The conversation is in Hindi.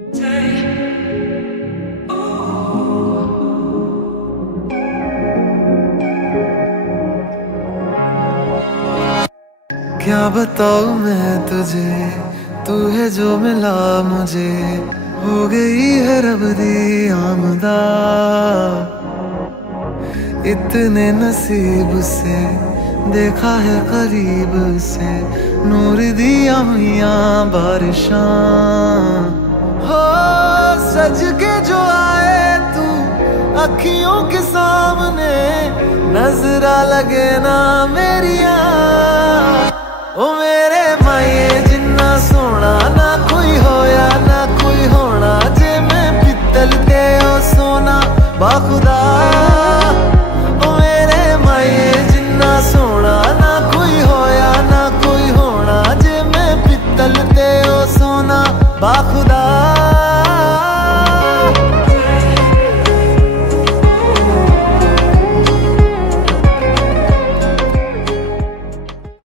क्या बताऊं मैं तुझे, तू है जो मिला मुझे, हो गई है रब दी आमदा। इतने नसीब से देखा है करीब से, नूर दिया हुइया बारिशां। हो सज के जो आए तू अखियों के सामने, नजरा लगे ना मेरिया। ओ मेरे माये जिन्ना सोना ना कोई होया ना कोई होना, जे मैं पित्तल ते ओ सोना बाखुदा। ओ मेरे माये जिन्ना सोना ना कोई होया ना कोई होना, जे मैं पित्तल ते ओ सोना बाखुदा।